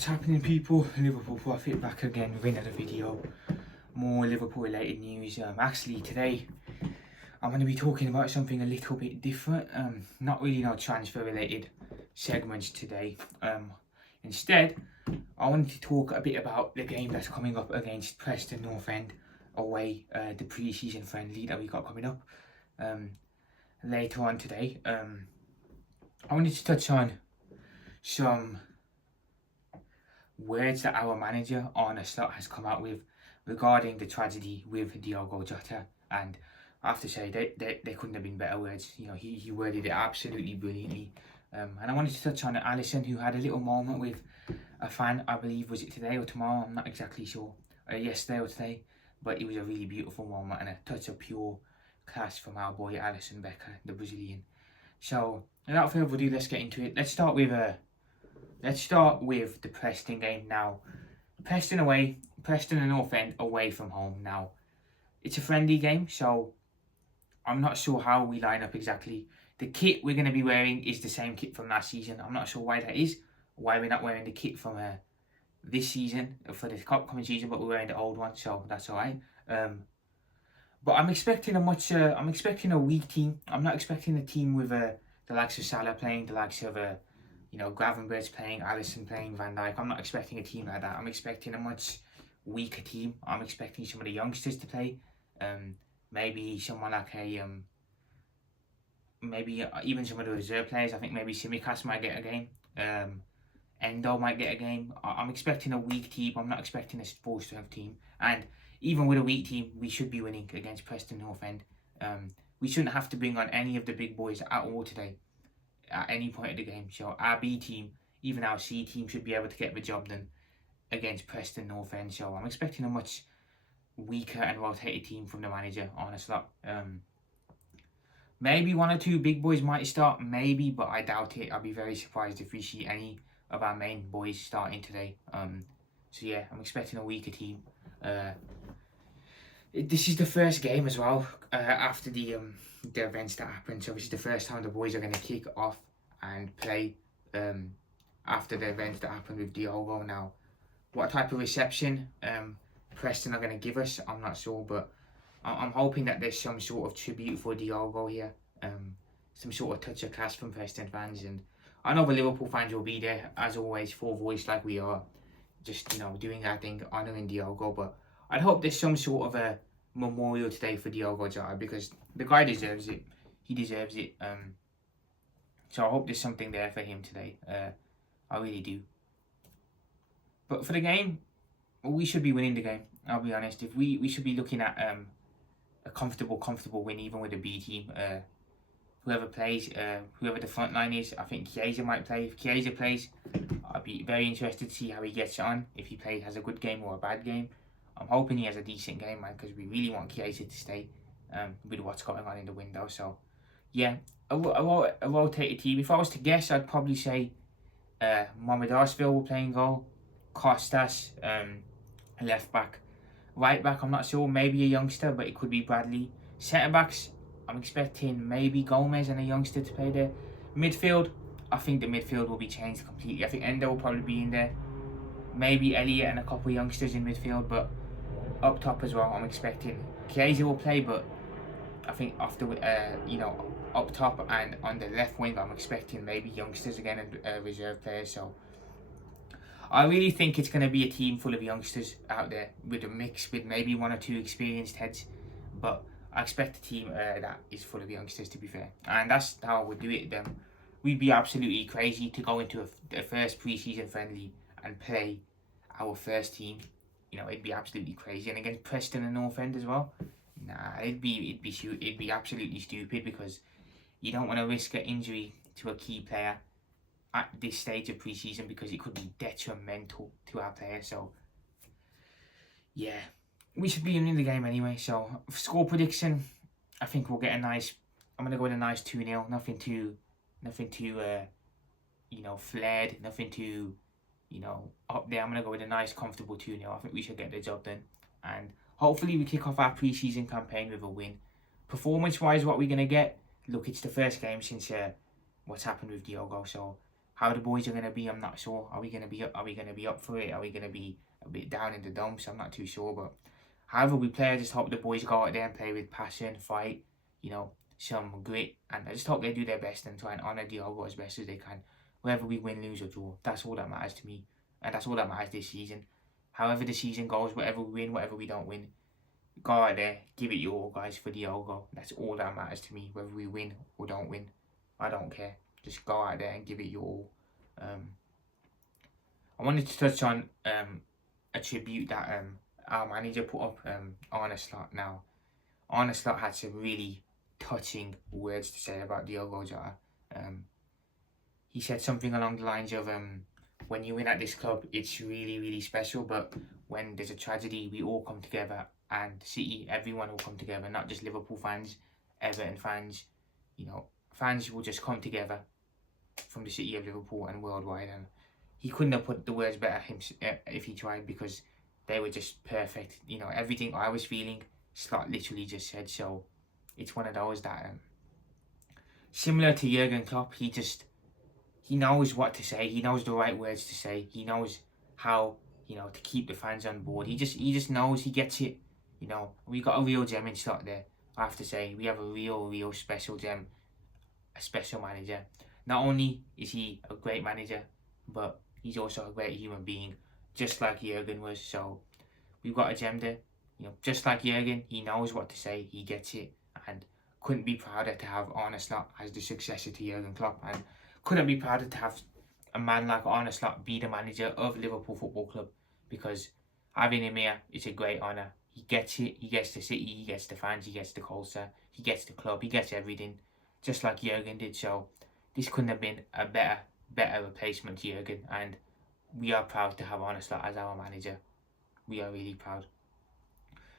What's happening, people? Liverpool Profit back again with another video. More Liverpool related news. Actually today I'm going to be talking about something a little bit different. Not really no transfer related segments today. Instead I wanted to talk a bit about the game that's coming up against Preston North End away, the pre-season friendly that we got coming up later on today. I wanted to touch on some words that our manager Arne Slot has come out with regarding the tragedy with Diogo Jota, and I have to say they couldn't have been better words. You know, he worded it absolutely brilliantly. And I wanted to touch on Alisson, who had a little moment with a fan. I believe, was it today or tomorrow? I'm not exactly sure. Yesterday or today, but it was a really beautiful moment and a touch of pure class from our boy Alisson Becker, the Brazilian. So without further ado, let's get into it. Let's start with the Preston game now. Preston away, Preston and North End away from home now. It's a friendly game, so I'm not sure how we line up exactly. The kit we're going to be wearing is the same kit from last season. I'm not sure why that is, why we're not wearing the kit from this season, for the upcoming season, but we're wearing the old one, so that's alright. But I'm expecting a weak team. I'm not expecting a team with the likes of Salah playing, the likes of Gravenberch's playing, Alisson playing, Van Dijk. I'm not expecting a team like that. I'm expecting a much weaker team. I'm expecting some of the youngsters to play. Maybe someone like maybe even some of the reserve players. I think maybe Simicast might get a game. Endo might get a game. I'm expecting a weak team. I'm not expecting a full strength team. And even with a weak team, we should be winning against Preston North End. We shouldn't have to bring on any of the big boys at all today, at any point of the game. So our B team, even our C team, should be able to get the job done against Preston North End. So I'm expecting a much weaker and rotated team from the manager, Arne Slot. Maybe one or two big boys might start, maybe, but I doubt it. I'll be very surprised if we see any of our main boys starting today. So yeah, I'm expecting a weaker team. This is the first game as well after the events that happened. So this is the first time the boys are going to kick off and play after the events that happened with Diogo. Now, what type of reception Preston are going to give us, I'm not sure, but I'm hoping that there's some sort of tribute for Diogo here, some sort of touch of class from Preston fans, and I know the Liverpool fans will be there as always, full voice like we are, just doing our thing, honouring Diogo. But I'd hope there's some sort of a memorial today for Diogo Jota, because the guy deserves it. He deserves it. So I hope there's something there for him today. I really do. But for the game, we should be winning the game. I'll be honest. If we should be looking at a comfortable win, even with the B team. Whoever plays, whoever the front line is, I think Chiesa might play. If Chiesa plays, I'd be very interested to see how he gets on. If he has a good game or a bad game. I'm hoping he has a decent game, man, because we really want Chiesa to stay with what's going on in the window. So, yeah, a rotated team. If I was to guess, I'd probably say Mohamed Arsville will play in goal. Costas, left back. Right back, I'm not sure. Maybe a youngster, but it could be Bradley. Centre backs, I'm expecting maybe Gomez and a youngster to play there. Midfield, I think the midfield will be changed completely. I think Endo will probably be in there. Maybe Elliot and a couple of youngsters in midfield, but up top as well, I'm expecting Chiesa will play, but I think after up top and on the left wing, I'm expecting maybe youngsters again and reserve players. So I really think it's going to be a team full of youngsters out there with a mix with maybe one or two experienced heads, but I expect a team that is full of youngsters, to be fair, and that's how I would do it. Then we'd be absolutely crazy to go into a first pre-season friendly and play our first team. It'd be absolutely crazy, and against Preston and North End as well. Nah, it'd be absolutely stupid, because you don't want to risk an injury to a key player at this stage of pre-season, because it could be detrimental to our players. So yeah, we should be in the game anyway. So score prediction, I think we'll get I'm gonna go with a nice 2-0. Nothing too flared, nothing too up there. I'm gonna go with a nice comfortable 2-0. I think we should get the job done, and hopefully we kick off our pre-season campaign with a win. Performance wise, what we're gonna get, look, it's the first game since what's happened with Diogo, so How the boys are gonna be, I'm not sure. Are we gonna be up? Are we gonna be up for it? Are we gonna be a bit down in the dumps? I'm not too sure. But however we play, I just hope the boys go out there and play with passion, fight, some grit, and I just hope they do their best and try and honour Diogo as best as they can. Whether we win, lose, or draw, that's all that matters to me, and that's all that matters this season. However the season goes, whatever we win, whatever we don't win, go out there, give it your all, guys, for Diogo. That's all that matters to me. Whether we win or don't win, I don't care. Just go out there and give it your all. I wanted to touch on a tribute that our manager put up, Arne Slot. Now, Arne Slot had some really touching words to say about Diogo Jota. He said something along the lines of, when you win at this club, it's really, really special, but when there's a tragedy, we all come together, and City, everyone will come together, not just Liverpool fans, Everton fans, fans will just come together from the city of Liverpool and worldwide, and he couldn't have put the words better if he tried, because they were just perfect. Everything I was feeling, Slot literally just said. So it's one of those that, similar to Jurgen Klopp, he knows what to say. He knows the right words to say. He knows how, to keep the fans on board. He just knows, he gets it. We got a real gem in Slot there. I have to say, we have a real special gem, a special manager. Not only is he a great manager, but he's also a great human being, just like Jurgen was. So we've got a gem there. Just like Jurgen, he knows what to say, he gets it, and couldn't be prouder to have Arne Slot as the successor to Jurgen Klopp, and couldn't be prouder to have a man like Arne Slot be the manager of Liverpool Football Club, because having him here is a great honour. He gets it, he gets the city, he gets the fans, he gets the culture, he gets the club, he gets everything, just like Jurgen did. So this couldn't have been a better replacement to Jurgen, and we are proud to have Arne Slot as our manager. We are really proud.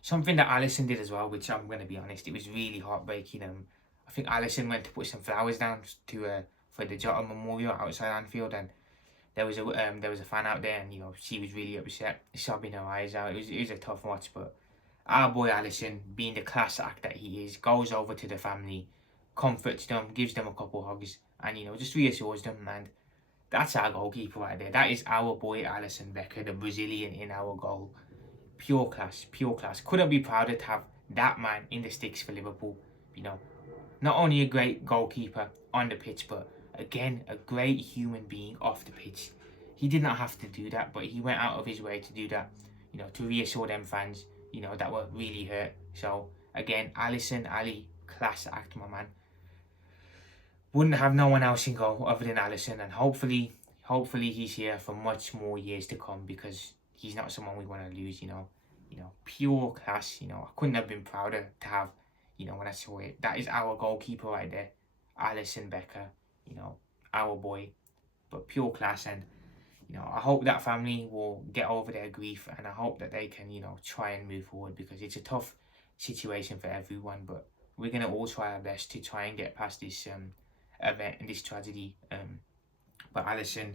Something that Alisson did as well, which I'm going to be honest, it was really heartbreaking. I think Alisson went to put some flowers down for the Jota Memorial outside Anfield, and there was a fan out there, and she was really upset, sobbing her eyes out. It was a tough watch, but our boy Alisson, being the class act that he is, goes over to the family, comforts them, gives them a couple hugs, and just reassures them. And that's our goalkeeper right there. That is our boy Alisson Becker, the Brazilian in our goal. Pure class, pure class. Couldn't be prouder to have that man in the sticks for Liverpool. Not only a great goalkeeper on the pitch, but again, a great human being off the pitch. He did not have to do that, but he went out of his way to do that, to reassure them fans, that were really hurt. So again, Alisson, Ali, class act, my man. Wouldn't have no one else in goal other than Alisson, and hopefully he's here for much more years to come, because he's not someone we want to lose. Pure class. I couldn't have been prouder to have, when I saw it. That is our goalkeeper right there, Alisson Becker. Our boy, but pure class. And I hope that family will get over their grief, and I hope that they can try and move forward, because it's a tough situation for everyone, but we're going to all try our best to try and get past this event and this tragedy. But Alisson,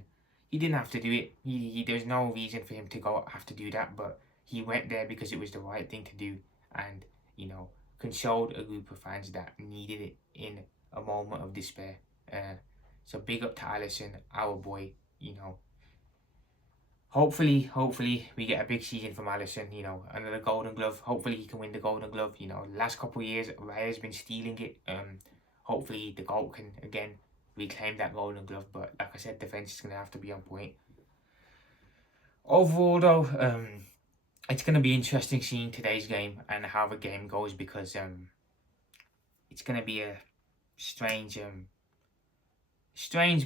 he didn't have to do it. There's no reason for him to have to do that, but he went there because it was the right thing to do, and consoled a group of fans that needed it in a moment of despair. So big up to Alisson, our boy. Hopefully we get a big season from Alisson. Another Golden Glove. Hopefully he can win the Golden Glove. Last couple of years Raya's been stealing it. Hopefully the GOAT can again reclaim that Golden Glove, but like I said, defence is going to have to be on point. Overall though, it's going to be interesting seeing today's game and how the game goes, because it's going to be a strange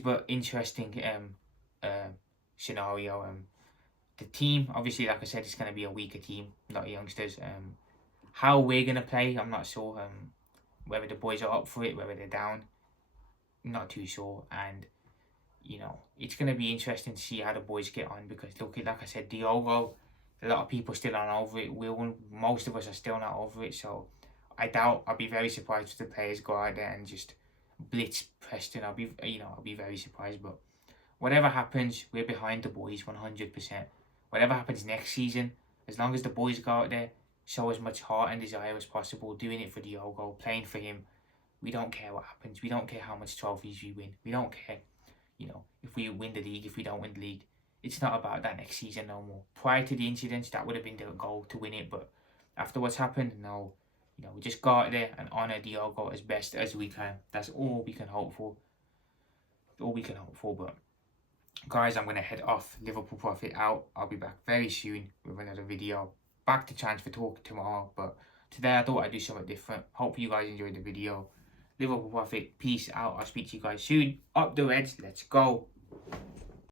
but interesting scenario. The team, obviously, like I said, it's going to be a weaker team, a lot of youngsters. How we're going to play, I'm not sure. Whether the boys are up for it, whether they're down, not too sure. And it's going to be interesting to see how the boys get on, because look, like I said, Diogo, a lot of people still aren't over it. Most of us are still not over it. So I doubt, I'll be very surprised if the players go out there and just blitz Preston. I'll be very surprised. But whatever happens, we're behind the boys 100%. Whatever happens next season, as long as the boys go out there, show as much heart and desire as possible, doing it for Diogo, playing for him. We don't care what happens. We don't care how much trophies we win. We don't care. if we win the league, if we don't win the league, it's not about that next season no more. Prior to the incidents, that would have been the goal to win it, but after what's happened, no. We just go out there and honour Diogo as best as we can. That's all we can hope for. All we can hope for. But guys, I'm going to head off. Liverpool Profit out. I'll be back very soon with another video. Back to transfer talk tomorrow. But today I thought I'd do something different. Hope you guys enjoyed the video. Liverpool Profit, peace out. I'll speak to you guys soon. Up the Reds. Let's go.